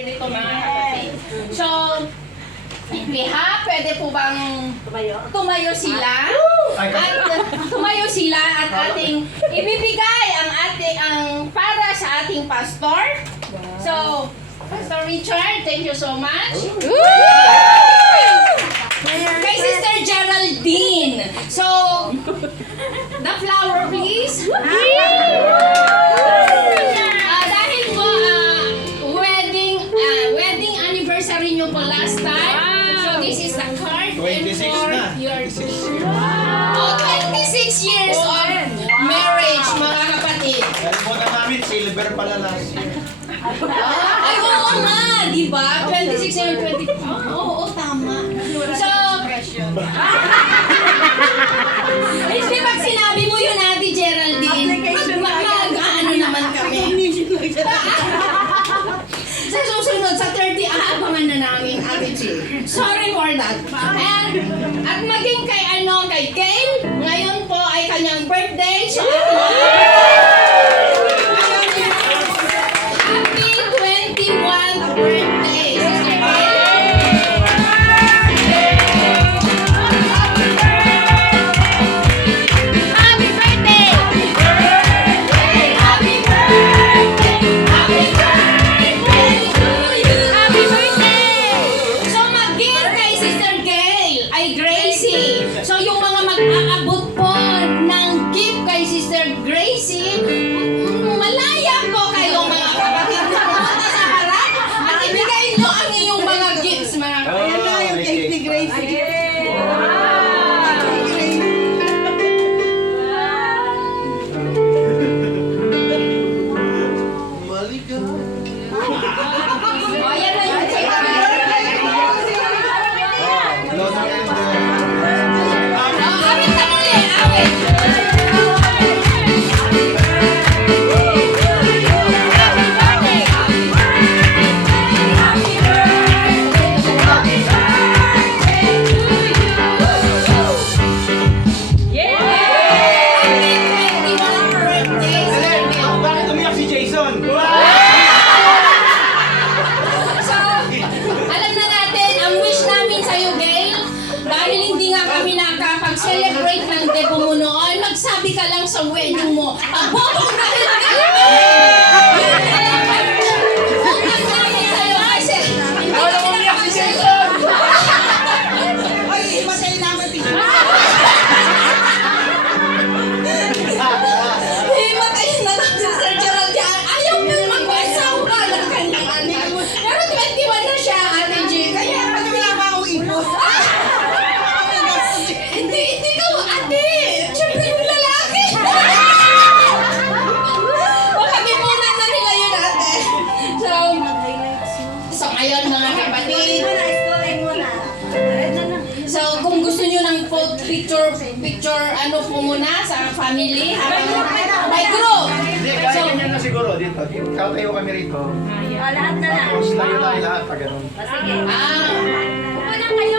Ganito mga kapatid. So, pwede po bang tumayo sila? At ating ibibigay ang para sa ating pastor. So, Pastor Richard, thank you so much. Kay Sister Geraldine. So, the flower please. Dahil po, wedding anniversary nyo po last time. So, this is the card. 26 na. 26 years of marriage, mga kapatid. Kalimutan namin, silver pala last year. Ay, oo nga, di ba? 26 years, 20. Oo, tama. So, hindi pag sinabi mo yun, Ate Geraldine, mag-ano naman kami. Sa susunod, sa 30, aabangan na namin, Ate G. Sorry for that. At maging kay Gail, ngayon po ay kanyang birthday. So, happy 21st birthday, Sister Gail. Happy birthday! Happy birthday to you! Happy birthday! So maging kay Sister Gail ay Gracie. So yung mga mag-aabot po ng gift kay Sister Gracie, malaya po kayong mga kapatid na pumunta sa harap at ibigay nyo ang iyong mga gifts, mga kapatid. O, yan na yung check. Awit na muli, awit. Bakit umiyak si Jason? So, alam na natin, ang wish namin sa'yo, Gail, dahil hindi nga kami nakapag-celebrate ng debo mo noon, magsabi ka lang sa wedding mo, pabobonggahin kami! Yun na lang ang utang namin sa'yo kasi hindi kami nakapag-celebrate. Himatayin na lang si Sir Gerald yan. Ayaw nang mag-asawa ng kanyang anak. Pero 21 na siya, Ate G. Kaya wala pa akong ipon. Hindi ka, ate. Siyempre yung lalaki. Baka bimunan na nila yun, ate. So ngayon mga kapatid. So kung gusto nyo ng picture ano po muna sa family, may group. Hindi, ganyan na siguro dito. Katayo kami rito. Lahat na lang. Tapos tayo tayo lahat pa ganun. Sige. Ah. Unang kayo.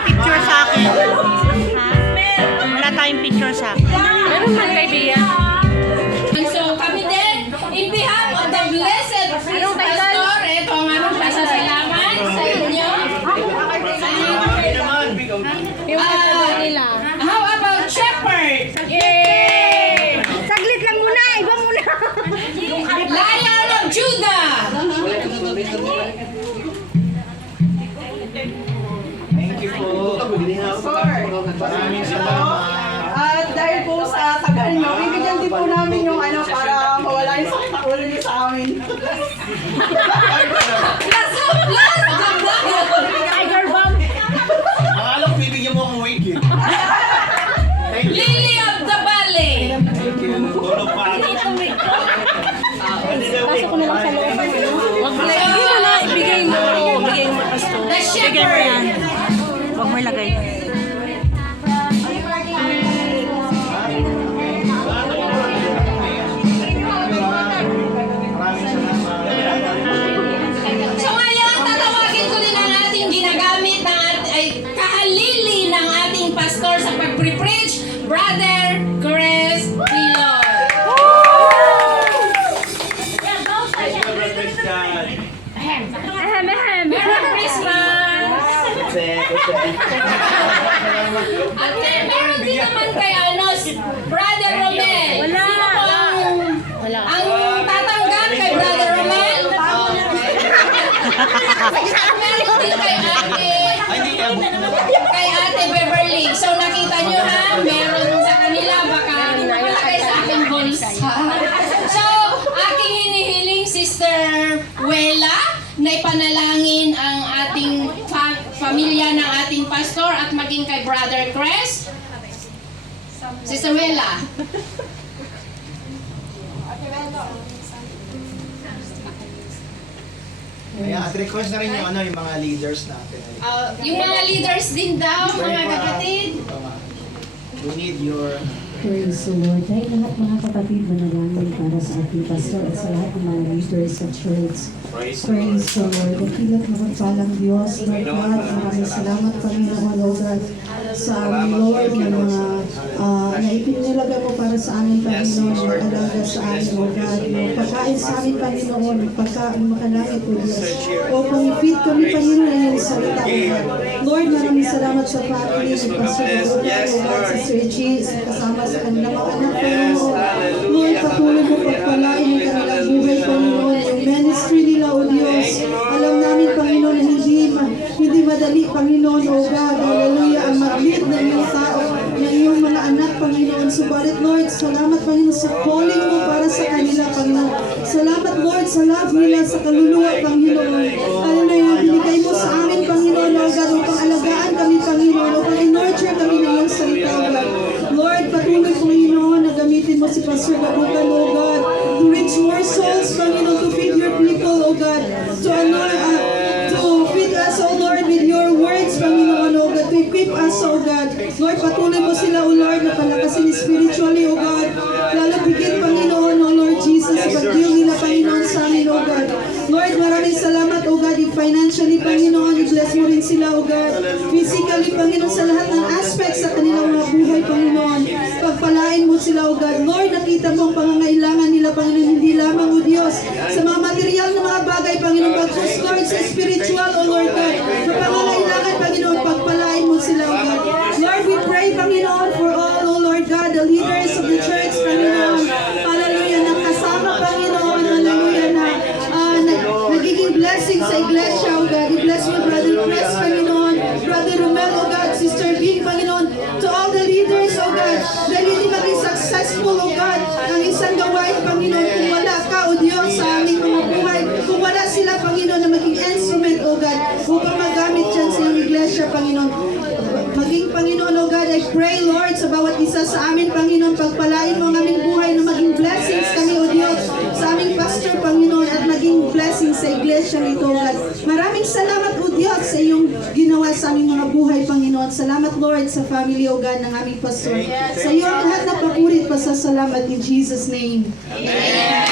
Picture sa akin. Wala tayong picture sa akin. Meron man kaibigan. And so kami din, in behalf of the blessed priest pastor, ito ang aming pasasalamat sa inyo. How about Shepherd? Yay! Saglit lang muna. Iba muna. Lion of Judah! Thank you po. Maraming salamat. At dahil po sa tagal nyo, bibigyan din po namin yung ano para mawala yung sakit na ulo nyo sa amin. Plus of plus! Tiger bomb. Akala ko bibigyan mo akong wig eh. Thank you. Lily of the Valley! Thank you. Tulog pa ako. Pasok ko na lang sa loob. Ibigay mo na, ibigay mo. Ibigay mo, pastor. The Ibigay mo yan. Shepherd! Huwag mo ilagay. Maraming Meron din kay ate. Ay, hindi. Kay ate Beverly. So nakita nyo ha, meron sa kanila baka nakalagay sa aking bulsa. So, aking hinihiling Sister Wela na ipanalangin ang ating pamilya ng ating pastor at maging kay Brother Chris. Sister Wela. Ayan, at request na rin yung, yung mga leaders natin. Yung mga leaders din daw, mga kapatid. We need your... Praise the Lord. Dahil lahat mga kapatid manalangin para sa ating pastor at sa lahat ng mga leaders sa church. Praise the Lord. Dakilat na magpalang Diyos. Lord God, maraming salamat Panginoon, Lord God, sa Lord na mga na ipinilagay mo para sa amin, Panginoon, yung alaga sa amin, Lord God. Yung pagkain sa amin, Panginoon, pagkain makalangit, O Diyos. O pang-feed kami, Panginoon, ang iyong salita, Lord. Lord, maraming salamat sa family ni Pastor Garuda, Lord God, Sister Cheese, kasama sa kanilang mga anak, Panginoon. Lord, patuloy mo pagpalain ang kanilang buhay, Panginoon, yung ministry nila, O Diyos. Alam namin, Panginoon, na hindi madali, Panginoon, O God, hallelujah, ang mag-lead ng iyong tao, ng iyong mga anak, Panginoon. Subalit, Lord, salamat, Panginoon, sa calling mo para sa kanila, Panginoon. Salamat, Lord, sa love nila, sa kaluluwa, Panginoon. Hallelujah, binigay mo sa amin, Panginoon, O God, upang alagaan kami, Panginoon, upang in-nurture kami ng iyong salita, O God. Lord, patuloy, Panginoon, na gamitin mo si Pastor Garuda, O God, to reach more souls, Panginoon, to feed your people, O God, to feed us, O Lord, with your words, Panginoon, O God, to equip us, O God. Lord, patuloy mo sila, O Lord, na palakasin spiritually, O God. Lalo bigyan, Panginoon, O Lord Jesus, pag-deal nila, Panginoon, sa amin, O God. Lord, maraming salamat, O God, financially, Panginoon, i-bless mo rin sila, O God. Physically, Panginoon, sa lahat ng aspects sa kanilang mga buhay, Panginoon. Pagpalain mo sila, O God. Lord, nakita mo ang pangangailangan nila, Panginoon, hindi lamang, O Diyos, sa mga material na mga bagay, Panginoon, pagkus, Lord, sa spiritual, O Lord God, sa pangangailangan, Panginoon, pagpalain mo sila, O God. Lord, we pray, Panginoon, for all, O Lord God, the leaders of the church, Panginoon, hallelujah, na kasama, Panginoon, hallelujah, na nagiging blessing sa iglesia, O God. I-bless mo, Brother Chris, Panginoon, Brother Romel, O God, Sister Bing, Panginoon, to all the leaders, O God, dahil hindi maging successful, O God, ang isang gawain, Panginoon, kung wala ka, O Diyos, sa aming mga buhay, kung wala sila, Panginoon, na maging instrument, O God, upang magamit dyan sa iyong iglesia, Panginoon. Maging, Panginoon, O God, I pray, Lord, sa bawat isa sa amin, Panginoon, pagpalain mo ang aming buhay na maging blessings kami, O Diyos, sa aming pastor, Panginoon, at maging blessings sa iglesia nito, O God. Maraming salamat, O Diyos, sa iyong ginawa sa aming mga buhay, Panginoon. Salamat, Lord, sa family, O God, ng aming pastor. Sa iyo ang lahat na papurit, pasasalamat in Jesus' name. Amen.